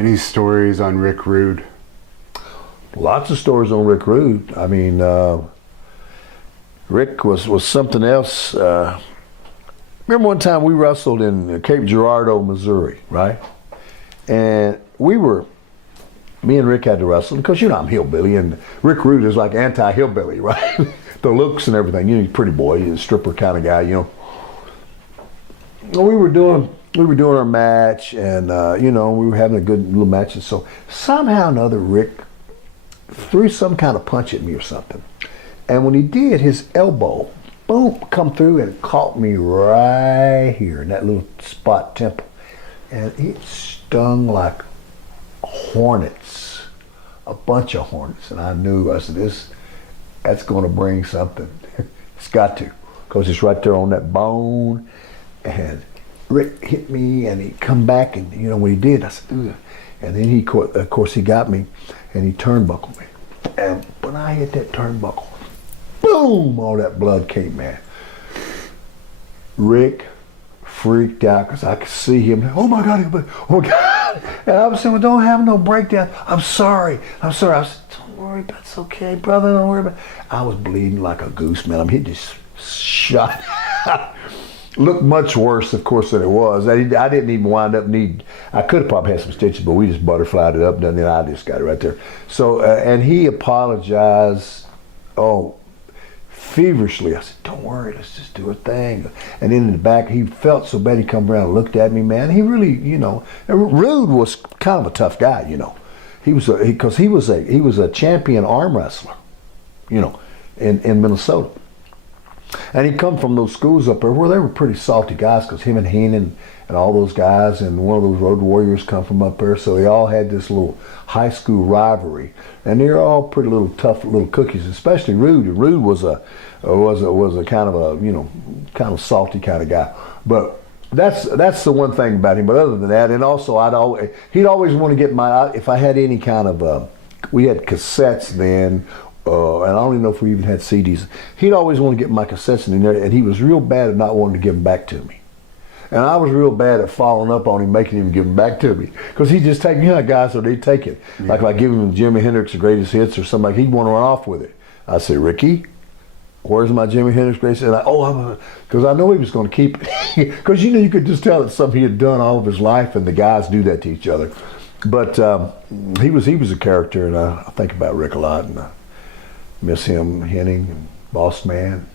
Any stories on Rick Rude? Lots of stories on Rick Rude. I mean, Rick was something else. Remember one time we wrestled in Cape Girardeau, Missouri, right? And me and Rick had to wrestle because, I'm Hillbilly, and Rick Rude is like anti-Hillbilly, right? The looks and everything. He's a pretty boy, he's a stripper kind of guy, We were doing our match, and we were having a good little match, and so somehow or another Rick threw some kind of punch at me or something. And when he did, his elbow, boom, come through and caught me right here in that little spot temple. And it stung like hornets, a bunch of hornets. And I said, that's going to bring something. It's got to, because it's right there on that bone. And Rick hit me, and he come back, and when he did, I said, ugh. And then of course he got me, and he turnbuckled me. And when I hit that turnbuckle, boom, all that blood came, man. Rick freaked out because I could see him. Oh my God, oh God. And I was saying, well, don't have no breakdown. I'm sorry. I said, don't worry, that's okay, brother, don't worry about it. I was bleeding like a goose, man. He just shot. Looked much worse, of course, than it was. I didn't even wind up I could have probably had some stitches, but we just butterflied it up, and then I just got it right there. So, and he apologized, feverishly. I said, don't worry, let's just do a thing. And then in the back, he felt so bad, he come around and looked at me, man. He really, Rude was kind of a tough guy, He was because he was a champion arm wrestler, in Minnesota. And he come from those schools up there where they were pretty salty guys, because him and Heenan and all those guys and one of those Road Warriors come from up there. So they all had this little high school rivalry, and they're all pretty little tough little cookies, especially Rude. And Rude was a kind of a kind of salty kind of guy. But that's the one thing about him. But other than that, and also he'd always want to get if I had any kind of we had cassettes then. And I don't even know if we even had CDs. He'd always want to get my cassettes in there, and he was real bad at not wanting to give them back to me. And I was real bad at following up on him, making him give them back to me. Because he'd just take, guys, so they'd take it. Yeah. Like if I give him Jimi Hendrix, the greatest hits, or something, he'd want to run off with it. I said, Ricky, where's my Jimi Hendrix greatest hits? Because I know he was going to keep it. Because, you could just tell it's something he had done all of his life, and the guys do that to each other. But he was a character, and I think about Rick a lot, and miss him, Henning, and Boss Man.